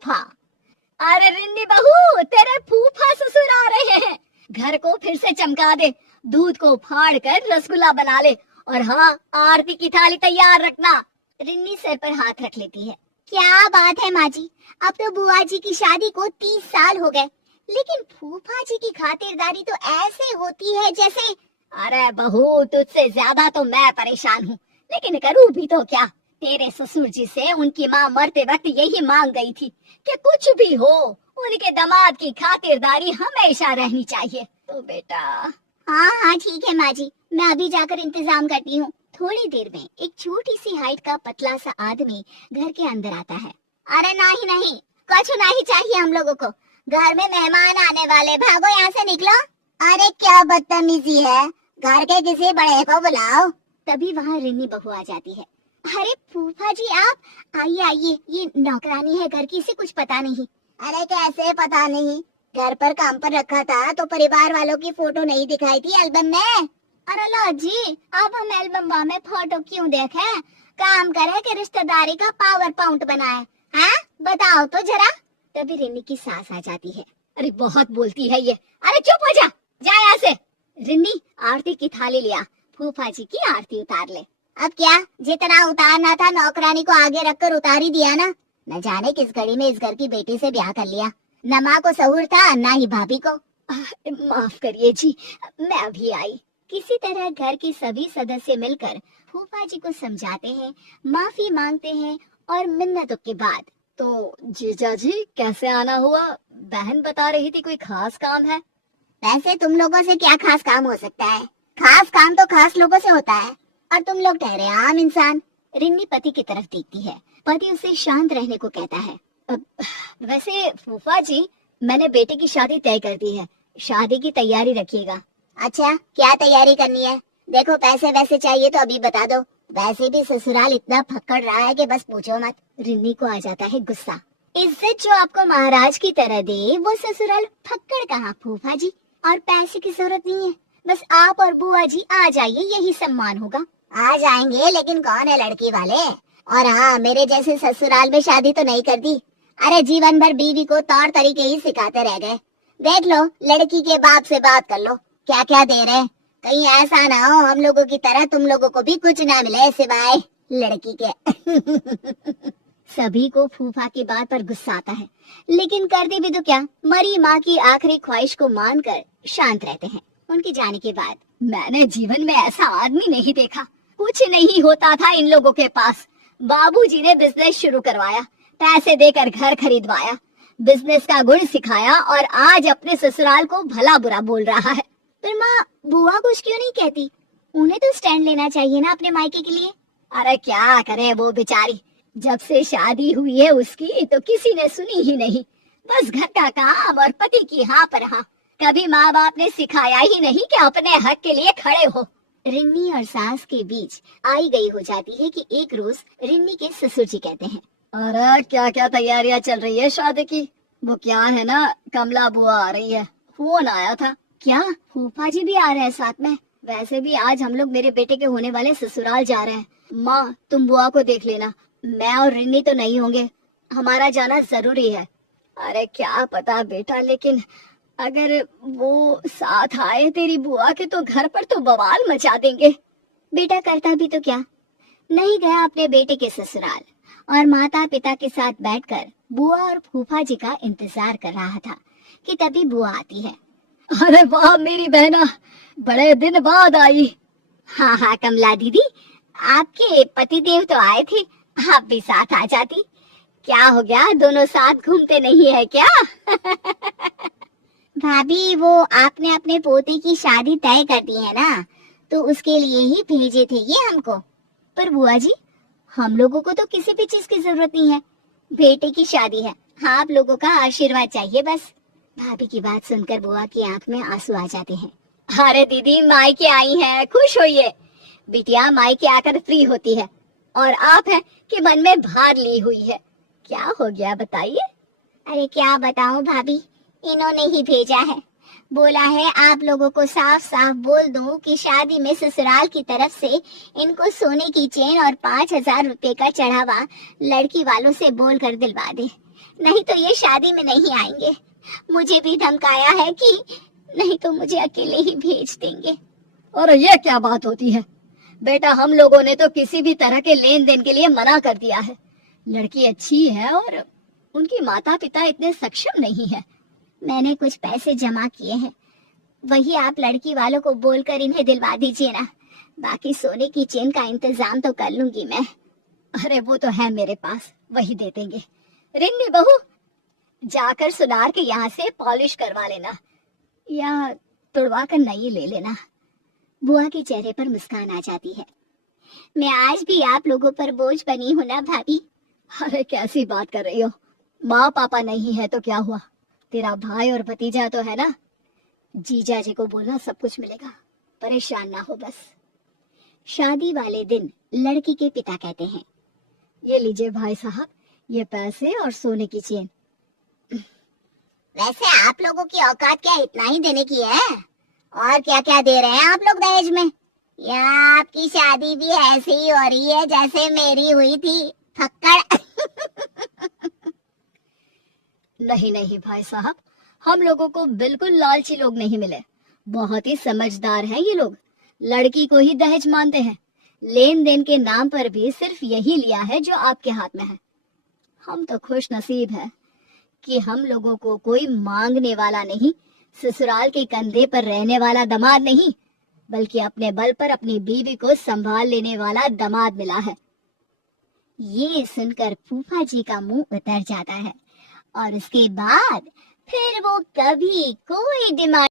फूफा। अरे रिन्नी बहू, तेरे फूफा ससुर आ रहे हैं। घर को फिर से चमका दे, दूध को फाड़ कर रसगुल्ला बना ले, और हाँ, आरती की थाली तैयार रखना। रिन्नी सर पर हाथ रख लेती है। क्या बात है माँ जी, अब तो बुआ जी की शादी को 30 साल हो गए, लेकिन फूफा जी की खातिरदारी तो ऐसे होती है जैसे। अरे बहू, तुझसे ज्यादा तो मैं परेशान हूँ, लेकिन करूँ भी तो क्या। तेरे ससुर जी से उनकी माँ मरते वक्त यही मांग गई थी कि कुछ भी हो, उनके दामाद की खातिरदारी हमेशा रहनी चाहिए। तो बेटा। हाँ हाँ ठीक है माँ जी, मैं अभी जाकर इंतजाम करती हूँ। थोड़ी देर में एक छोटी सी हाइट का पतला सा आदमी घर के अंदर आता है। अरे नहीं नहीं, कुछ नहीं चाहिए हम लोगों को, घर में मेहमान आने वाले, भागो यहाँ से निकलो। अरे क्या बदतमीजी है, घर के किसी बड़े को बुलाओ। तभी वहाँ रिन्नी बहू आ जाती है। अरे फूफा जी आप आइए आइए, ये नौकरानी है घर की, इसे कुछ पता नहीं। अरे कैसे पता नहीं, घर पर काम पर रखा था तो परिवार वालों की फोटो नहीं दिखाई थी एल्बम में। अरे लो जी, अब हम एल्बम में फोटो क्यों देखें, काम करे कि रिश्तेदारी का पावर पॉइंट बनाए। हाँ बताओ तो जरा। तभी रिन्नी की सास आ जाती है। अरे बहुत बोलती है ये, अरे चुप हो जा, जा यहाँ से। रिन्नी आरती की थाली लिया, फूफा जी की आरती उतार ले। अब क्या, जितना उतारना था नौकरानी को आगे रखकर उतार ही दिया ना। न जाने किस घड़ी में इस घर की बेटी से ब्याह कर लिया, न माँ को सहूर था न ही भाभी को। माफ करिए जी, मैं अभी आई। किसी तरह घर के सभी सदस्य मिलकर फूफा जी को समझाते हैं, माफी मांगते हैं, और मिन्नतों के बाद। तो जीजा जी कैसे आना हुआ, बहन बता रही थी कोई खास काम है। वैसे तुम लोगों से क्या खास काम हो सकता है, खास काम तो खास लोगों से होता है, और तुम लोग ठहरे आम इंसान। रिन्नी पति की तरफ देखती है, पति उसे शांत रहने को कहता है। वैसे फूफा जी, मैंने बेटे की शादी तय कर दी है, शादी की तैयारी रखिएगा। अच्छा क्या तैयारी करनी है, देखो पैसे वैसे चाहिए तो अभी बता दो, वैसे भी ससुराल इतना फक्कड़ रहा है कि बस पूछो मत। रिन्नी को आ जाता है गुस्सा। इज्जत जो आपको महाराज की तरह दे, वो ससुराल फक्कड़ कहाँ फूफा जी, और पैसे की जरूरत नहीं है, बस आप और बुआ जी आ जाइए, यही सम्मान होगा। आ जाएंगे, लेकिन कौन है लड़की वाले, और हाँ मेरे जैसे ससुराल में शादी तो नहीं कर दी। अरे जीवन भर बीवी को तौर तरीके ही सिखाते रह गए। देख लो लड़की के बाप से बात कर लो, क्या क्या दे रहे, कहीं ऐसा ना हो हम लोगों की तरह तुम लोगों को भी कुछ ना मिले सिवाय लड़की के। सभी को फूफा की बात पर गुस्सा आता है, लेकिन करते भी तो क्या, मरी माँ की आखिरी ख्वाहिश को मानकर शांत रहते हैं। उनके जाने के बाद मैंने जीवन में ऐसा आदमी नहीं देखा, कुछ नहीं होता था इन लोगों के पास। बाबूजी ने बिजनेस शुरू करवाया, पैसे देकर घर खरीदवाया, बिजनेस का गुण सिखाया, और आज अपने ससुराल को भला बुरा बोल रहा है। पर माँ बुआ कुछ क्यों नहीं कहती, उन्हें तो स्टैंड लेना चाहिए ना अपने मायके के लिए। अरे क्या करे वो बेचारी, जब से शादी हुई है उसकी तो किसी ने सुनी ही नहीं, बस घर का काम और पति की हाँ पर हाँ। कभी माँ बाप ने सिखाया ही नहीं कि अपने हक के लिए खड़े हो। रिन्नी और सास के बीच आई गई हो जाती है कि एक रोज रिन्नी के ससुर जी कहते हैं, अरे क्या क्या तैयारियां चल रही है शादी की, वो क्या है ना, कमला बुआ आ रही है, फोन आया था। क्या फूफा जी भी आ रहे हैं साथ में? वैसे भी आज हम लोग मेरे बेटे के होने वाले ससुराल जा रहे हैं। माँ तुम बुआ को देख लेना, मैं और रिन्नी तो नहीं होंगे, हमारा जाना जरूरी है। अरे क्या पता बेटा, लेकिन अगर वो साथ आए तेरी बुआ के तो घर पर तो बवाल मचा देंगे। बेटा करता भी तो क्या, नहीं गया अपने बेटे के ससुराल, और माता पिता के साथ बैठकर बुआ और फूफा जी का इंतजार कर रहा था कि तभी बुआ आती है। अरे वाह मेरी बहना, बड़े दिन बाद आई। हाँ हाँ कमला दीदी, आपके पतिदेव तो आए थे, आप भी साथ आ जाती। क्या हो गया, दोनों साथ घूमते नहीं है क्या? भाभी वो आपने अपने पोते की शादी तय कर दी है ना, तो उसके लिए ही भेजे थे ये हमको। पर बुआ जी हम लोगों को तो किसी भी चीज की जरूरत नहीं है, बेटे की शादी है, हाँ आप लोगों का आशीर्वाद चाहिए बस। भाभी की बात सुनकर बुआ की आंख में आंसू आ जाते हैं। अरे दीदी मायके आई हैं, खुश होइए। बिटिया मायके आकर फ्री होती है, और आप हैं कि मन में भार ली हुई है। क्या हो गया बताइए? अरे क्या बताऊं भाभी, इन्होंने ही भेजा है, बोला है आप लोगों को साफ साफ बोल दूं कि शादी में ससुराल की तरफ से इनको सोने की चेन और 5,000 रुपए का चढ़ावा लड़की वालों से बोल कर दिलवा दे। नहीं तो ये शादी में नहीं आएंगे। मुझे भी धमकाया है कि नहीं तो मुझे अकेले ही भेज देंगे। और ये क्या बात होती है बेटा, हम लोगों ने तो किसी भी तरह के लेन देन के लिए मना कर दिया है। लड़की अच्छी है और उनकी माता पिता इतने सक्षम नहीं है। मैंने कुछ पैसे जमा किए हैं, वही आप लड़की वालों को बोलकर इन्हें दिलवा दीजिए ना। बाकी सोने की चेन का इंतजाम तो कर लूंगी मैं। अरे वो तो है मेरे पास, वही दे देंगे। रिन्नी बहू, जाकर सुनार के यहाँ से पॉलिश करवा लेना या तुड़वा कर नई ले लेना। बुआ के चेहरे पर मुस्कान आ जाती है। मैं आज भी आप लोगों पर बोझ बनी हूं ना भाभी। अरे कैसी बात कर रही हो, माँ पापा नहीं है तो क्या हुआ, तेरा भाई और भतीजा तो है ना। जीजा जी को बोलना सब कुछ मिलेगा, परेशान ना हो बस। शादी वाले दिन लड़की के पिता कहते हैं, ये लीजिए भाई साहब, ये पैसे और सोने की चेन। वैसे आप लोगों की औकात क्या इतना ही देने की है? और क्या क्या दे रहे हैं आप लोग दहेज में? या आपकी शादी भी ऐसे ही हो रही है जैसे मेरी हुई थी, फक्कड़। नहीं नहीं भाई साहब, हम लोगों को बिल्कुल लालची लोग नहीं मिले, बहुत ही समझदार हैं ये लोग। लड़की को ही दहेज मानते हैं, लेन देन के नाम पर भी सिर्फ यही लिया है जो आपके हाथ में है। हम तो खुश नसीब है कि हम लोगों को कोई मांगने वाला नहीं, ससुराल के कंधे पर रहने वाला दामाद नहीं, बल्कि अपने बल पर अपनी बीवी को संभाल लेने वाला दामाद मिला है। ये सुनकर फूफा जी का मुंह उतर जाता है और उसके बाद फिर वो कभी कोई डिमांड